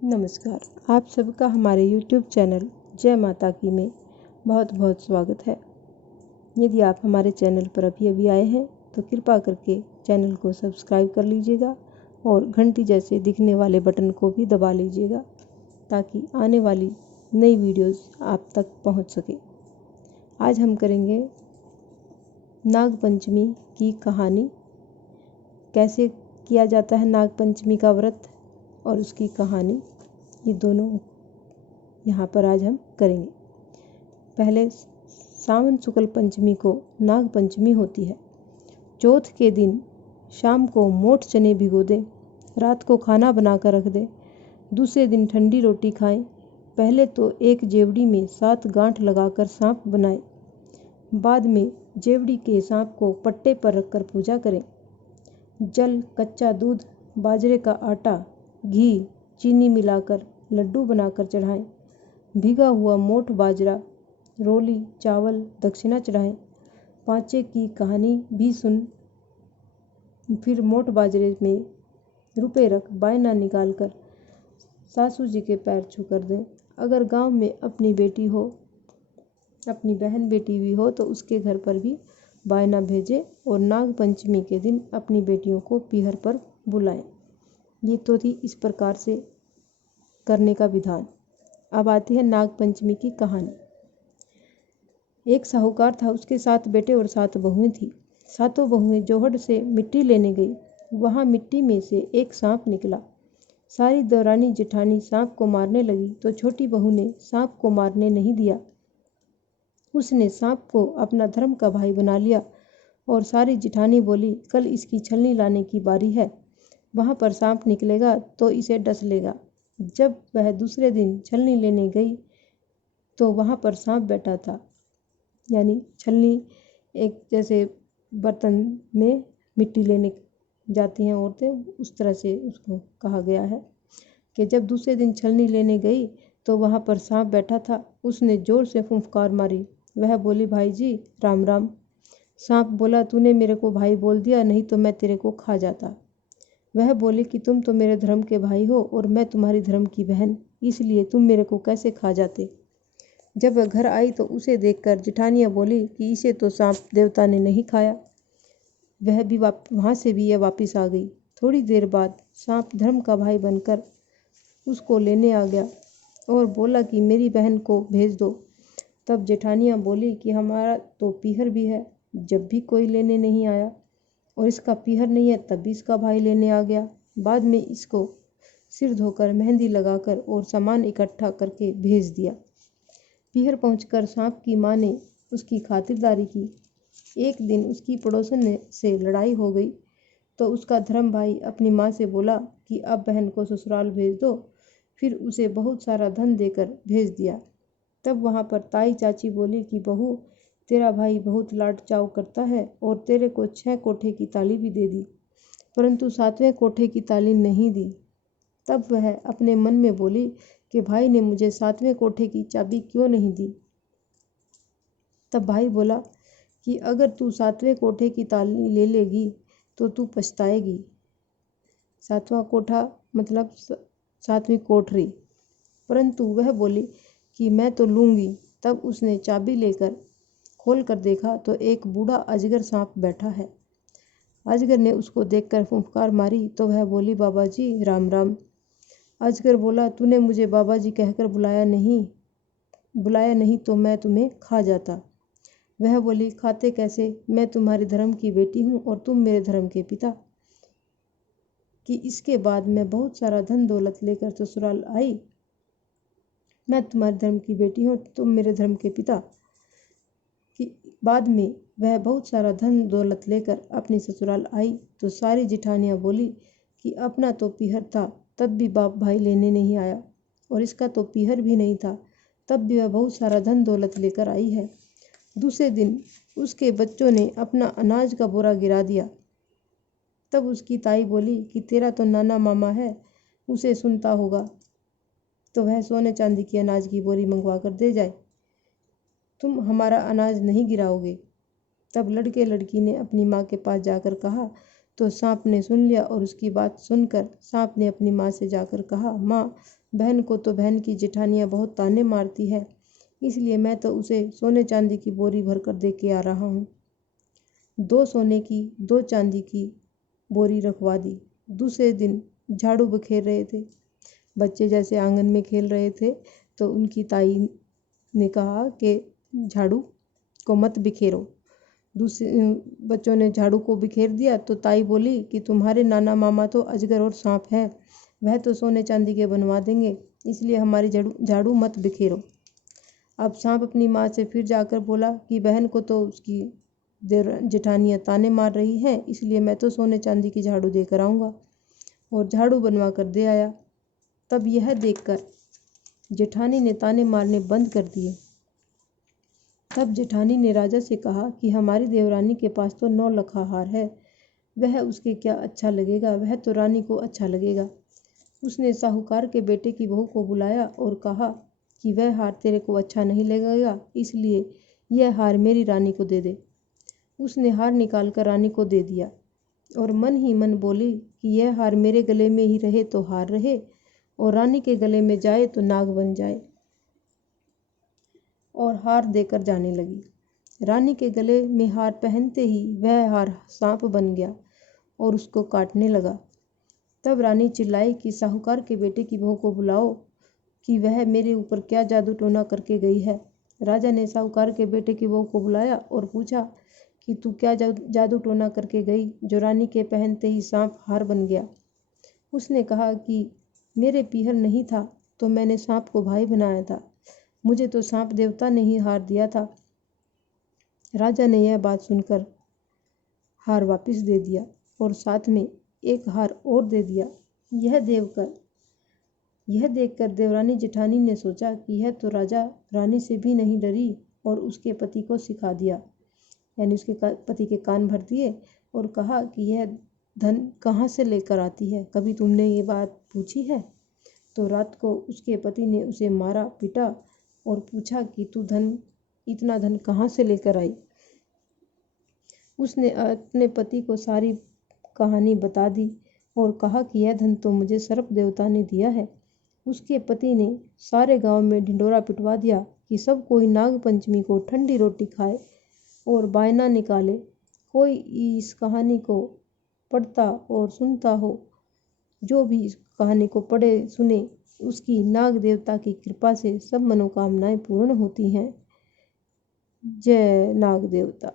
नमस्कार। आप सबका हमारे YouTube चैनल जय माता की में बहुत बहुत स्वागत है। यदि आप हमारे चैनल पर अभी अभी आए हैं तो कृपा करके चैनल को सब्सक्राइब कर लीजिएगा और घंटी जैसे दिखने वाले बटन को भी दबा लीजिएगा ताकि आने वाली नई वीडियोस आप तक पहुंच सके। आज हम करेंगे नाग पंचमी की कहानी, कैसे किया जाता है नाग पंचमी का व्रत और उसकी कहानी, ये दोनों यहाँ पर आज हम करेंगे। पहले सावन शुक्ल पंचमी को नाग पंचमी होती है। चौथ के दिन शाम को मोठ चने भिगो दें, रात को खाना बनाकर रख दें, दूसरे दिन ठंडी रोटी खाएं। पहले तो एक जेवड़ी में 7 गांठ लगाकर सांप बनाएं, बाद में जेवड़ी के सांप को पट्टे पर रखकर पूजा करें। जल, कच्चा दूध, बाजरे का आटा, घी, चीनी मिलाकर लड्डू बनाकर चढ़ाएं। भीगा हुआ मोठ बाजरा, रोली, चावल दक्षिणा चढ़ाएं। पांचे की कहानी भी सुन। फिर मोठ बाजरे में रुपए रख बायना निकाल कर सासू जी के पैर छू कर दें। अगर गांव में अपनी बेटी हो, अपनी बहन बेटी भी हो तो उसके घर पर भी बायना भेजें और नाग पंचमी के दिन अपनी बेटियों को पीहर पर बुलाएं। ये तो थी इस प्रकार से करने का विधान। अब आती है नाग पंचमी की कहानी। एक साहूकार था, उसके 7 बेटे और 7 बहुएं थी। सातों बहुएं जोहड़ से मिट्टी लेने गई। वहां मिट्टी में से एक सांप निकला। सारी देवरानी जेठानी सांप को मारने लगी तो छोटी बहू ने सांप को मारने नहीं दिया। उसने सांप को अपना धर्म का भाई बना लिया और सारी जेठानी बोली, कल इसकी छलनी लाने की बारी है, वहां पर सांप निकलेगा तो इसे डस लेगा। जब वह दूसरे दिन छलनी लेने गई तो वहां पर सांप बैठा था। यानी छलनी एक जैसे बर्तन में मिट्टी लेने जाती हैं औरतें, उस तरह से उसको कहा गया है कि जब दूसरे दिन छलनी लेने गई तो वहां पर सांप बैठा था। उसने जोर से फुंफकार मारी। वह बोली, भाई जी राम राम। सांप बोला, तूने मेरे को भाई बोल दिया, नहीं तो मैं तेरे को खा जाता। वह बोली कि तुम तो मेरे धर्म के भाई हो और मैं तुम्हारी धर्म की बहन, इसलिए तुम मेरे को कैसे खा जाते। जब वह घर आई तो उसे देखकर जेठानियाँ बोली कि इसे तो सांप देवता ने नहीं खाया। वह भी वहाँ से भी यह वापस आ गई। थोड़ी देर बाद सांप धर्म का भाई बनकर उसको लेने आ गया और बोला कि मेरी बहन को भेज दो। तब जेठानियाँ बोली कि हमारा तो पीहर भी है, जब भी कोई लेने नहीं आया और इसका पीहर नहीं है तब भी इसका भाई लेने आ गया। बाद में इसको सिर धोकर मेहंदी लगाकर और सामान इकट्ठा करके भेज दिया। पीहर पहुंचकर सांप की माँ ने उसकी खातिरदारी की। एक दिन उसकी पड़ोसन से लड़ाई हो गई तो उसका धर्म भाई अपनी माँ से बोला कि अब बहन को ससुराल भेज दो। फिर उसे बहुत सारा धन देकर भेज दिया। तब वहाँ पर ताई चाची बोली कि बहू, तेरा भाई बहुत लाड चाव करता है और तेरे को 6 कोठे की ताली भी दे दी, परंतु 7वें कोठे की ताली नहीं दी। तब वह अपने मन में बोली कि भाई ने मुझे 7वें कोठे की चाबी क्यों नहीं दी। तब भाई बोला कि अगर तू 7वें कोठे की ताली ले लेगी तो तू पछताएगी। 7वां कोठा मतलब 7वीं कोठरी। परंतु वह बोली कि मैं तो लूँगी। तब उसने चाबी लेकर खोल कर देखा तो एक बूढ़ा अजगर सांप बैठा है। अजगर ने उसको देखकर फुंफकार मारी तो वह बोली, बाबा जी राम राम। अजगर बोला, तूने मुझे बाबा जी कहकर बुलाया नहीं तो मैं तुम्हें खा जाता। वह बोली, खाते कैसे, मैं तुम्हारे धर्म की बेटी हूँ और तुम मेरे धर्म के पिता। कि इसके बाद मैं बहुत सारा धन दौलत लेकर ससुराल आई। मैं तुम्हारे धर्म की बेटी हूँ, तुम मेरे धर्म के पिता। कि बाद में वह बहुत सारा धन दौलत लेकर अपनी ससुराल आई तो सारी जेठानियाँ बोली कि अपना तो पीहर था तब भी बाप भाई लेने नहीं आया और इसका तो पीहर भी नहीं था तब भी वह बहुत सारा धन दौलत लेकर आई है। दूसरे दिन उसके बच्चों ने अपना अनाज का बोरा गिरा दिया। तब उसकी ताई बोली कि तेरा तो नाना मामा है, उसे सुनता होगा तो वह सोने चांदी की अनाज की बोरी मंगवा कर दे जाए, तुम हमारा अनाज नहीं गिराओगे। तब लड़के लड़की ने अपनी माँ के पास जाकर कहा तो सांप ने सुन लिया और उसकी बात सुनकर सांप ने अपनी माँ से जाकर कहा, माँ, बहन को तो बहन की जेठानियाँ बहुत ताने मारती है, इसलिए मैं तो उसे सोने चांदी की बोरी भर कर दे के आ रहा हूँ। 2 सोने की 2 चांदी की बोरी रखवा दी। दूसरे दिन झाड़ू बिखेर रहे थे। बच्चे जैसे आंगन में खेल रहे थे तो उनकी ताई ने कहा कि झाड़ू को मत बिखेरो। दूसरे बच्चों ने झाड़ू को बिखेर दिया तो ताई बोली कि तुम्हारे नाना मामा तो अजगर और सांप है, वह तो सोने चांदी के बनवा देंगे, इसलिए हमारी झाड़ू मत बिखेरो। अब सांप अपनी माँ से फिर जाकर बोला कि बहन को तो उसकी जेठानियाँ ताने मार रही हैं, इसलिए मैं तो सोने चांदी की झाड़ू देकर आऊँगा, और झाड़ू बनवा कर दे आया। तब यह देखकर जेठानी ने ताने मारने बंद कर दिए। तब जेठानी ने राजा से कहा कि हमारी देवरानी के पास तो 9 लखा हार है, वह उसके क्या अच्छा लगेगा, वह तो रानी को अच्छा लगेगा। उसने साहूकार के बेटे की बहू को बुलाया और कहा कि वह हार तेरे को अच्छा नहीं लगेगा, इसलिए यह हार मेरी रानी को दे दे। उसने हार निकाल कर रानी को दे दिया और मन ही मन बोली कि यह हार मेरे गले में ही रहे तो हार रहे, और रानी के गले में जाए तो नाग बन जाए। और हार देकर जाने लगी। रानी के गले में हार पहनते ही वह हार सांप बन गया और उसको काटने लगा। तब रानी चिल्लाई कि साहूकार के बेटे की बहू को बुलाओ कि वह मेरे ऊपर क्या जादू टोना करके गई है। राजा ने साहूकार के बेटे की बहू को बुलाया और पूछा कि तू क्या जादू टोना करके गई जो रानी के पहनते ही सांप हार बन गया। उसने कहा कि मेरे पीहर नहीं था तो मैंने सांप को भाई बनाया था, मुझे तो सांप देवता ने ही हार दिया था। राजा ने यह बात सुनकर हार वापस दे दिया और साथ में एक हार और दे दिया। यह देखकर देवरानी जेठानी ने सोचा कि यह तो राजा रानी से भी नहीं डरी और उसके पति को सिखा दिया, यानी उसके पति के कान भर दिए और कहा कि यह धन कहाँ से लेकर आती है, कभी तुमने ये बात पूछी है? तो रात को उसके पति ने उसे मारा पीटा और पूछा कि तू इतना धन कहाँ से लेकर आई। उसने अपने पति को सारी कहानी बता दी और कहा कि यह धन तो मुझे सर्प देवता ने दिया है। उसके पति ने सारे गांव में ढिंडोरा पिटवा दिया कि सब कोई नाग पंचमी को ठंडी रोटी खाए और बायना निकाले। कोई इस कहानी को पढ़ता और सुनता हो, जो भी इस कहानी को पढ़े सुने, उसकी नाग देवता की कृपा से सब मनोकामनाएं पूर्ण होती हैं। जय नाग देवता।